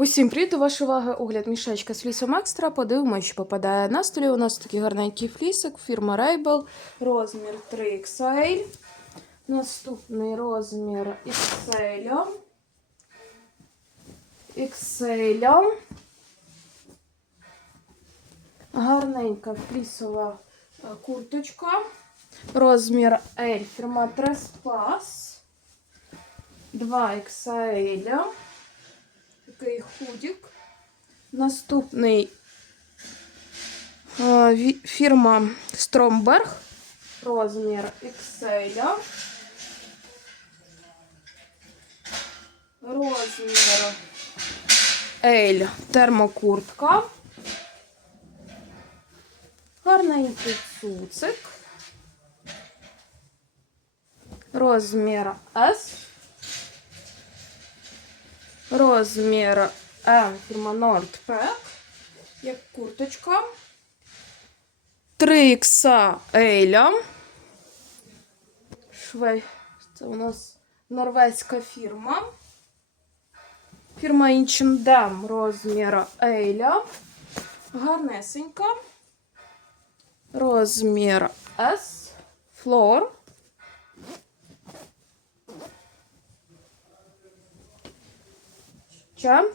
Усім привіт, до вашої огляд мішечка з флісом екстра. Подивимося, що попадає на столі. У нас такий гарненький флісик, фірма Raybel, розмір 3XL. Наступний розмір XL. XL. Гарненька флісова е, курточка. Розмір L, фірма Trespass. 2XL. Такий худік. Наступний е, фірма Stromberg. Розмір XL. Розмір L. Термокуртка. Гарненький цуцик. Розмір S. Розмір М фірма Nordpack, як курточка. 3 XL. Швей. Це у нас норвезька фірма. Фірма H&M розмір L. Гарнесенька. Розмір S. Флор.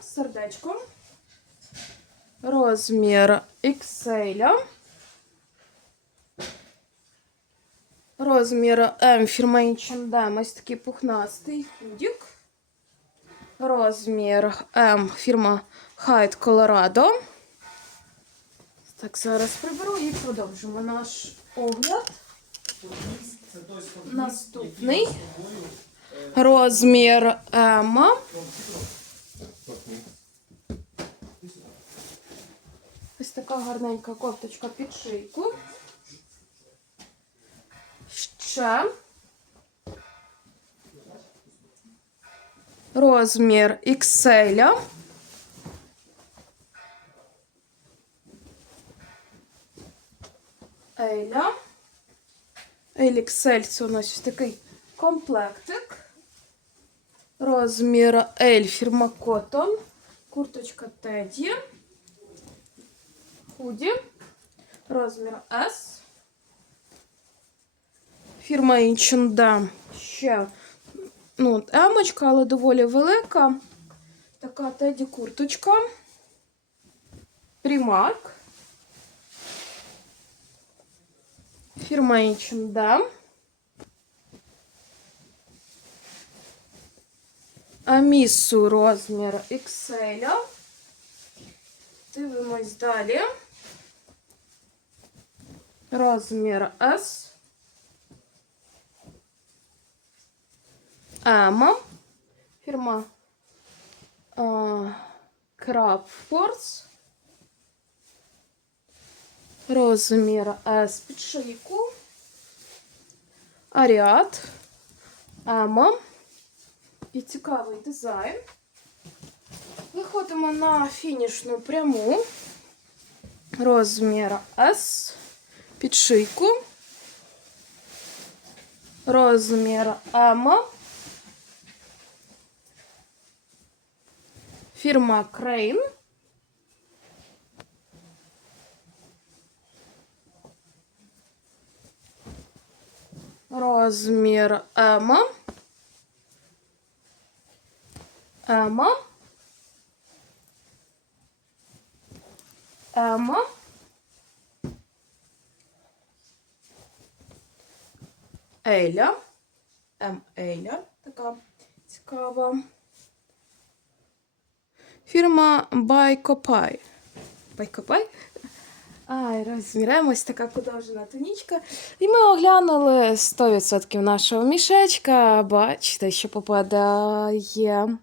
Сердечко. Розмір XL. Розмір М фірма H&M. Ось такий пухнастий худік. Розмір М фірма Hyde Colorado. Так, зараз приберу і продовжимо наш огляд. Наступний розмір М. така гарненька кофточка під шийку. Ще. Розмір XL. Еля. LXL це у нас ось такий комплектик. Розмір L фірма Cotton. Курточка Теді. Худі. Розмір S. Фірма H&M. Ще ну, емочка, але доволі велика. Така теді курточка. Примарк. Фірма H&M. Амісу розмір XL. Дивимось далі. Розмір S. М. Фірма Crab Force. Розмір S під шийку. Аріат. М. І цікавий дизайн. Виходимо на фінішну пряму. Розмір S. Під шийку. Розмір М. Фірма Crane. Розмір М. М. М. Еля. М. Еля. Така цікава. Фірма Байкопай. Байкопай? Ай, розміремось, така подовжена тунічка. І ми оглянули 100% нашого мішечка. Бачите, що попадає.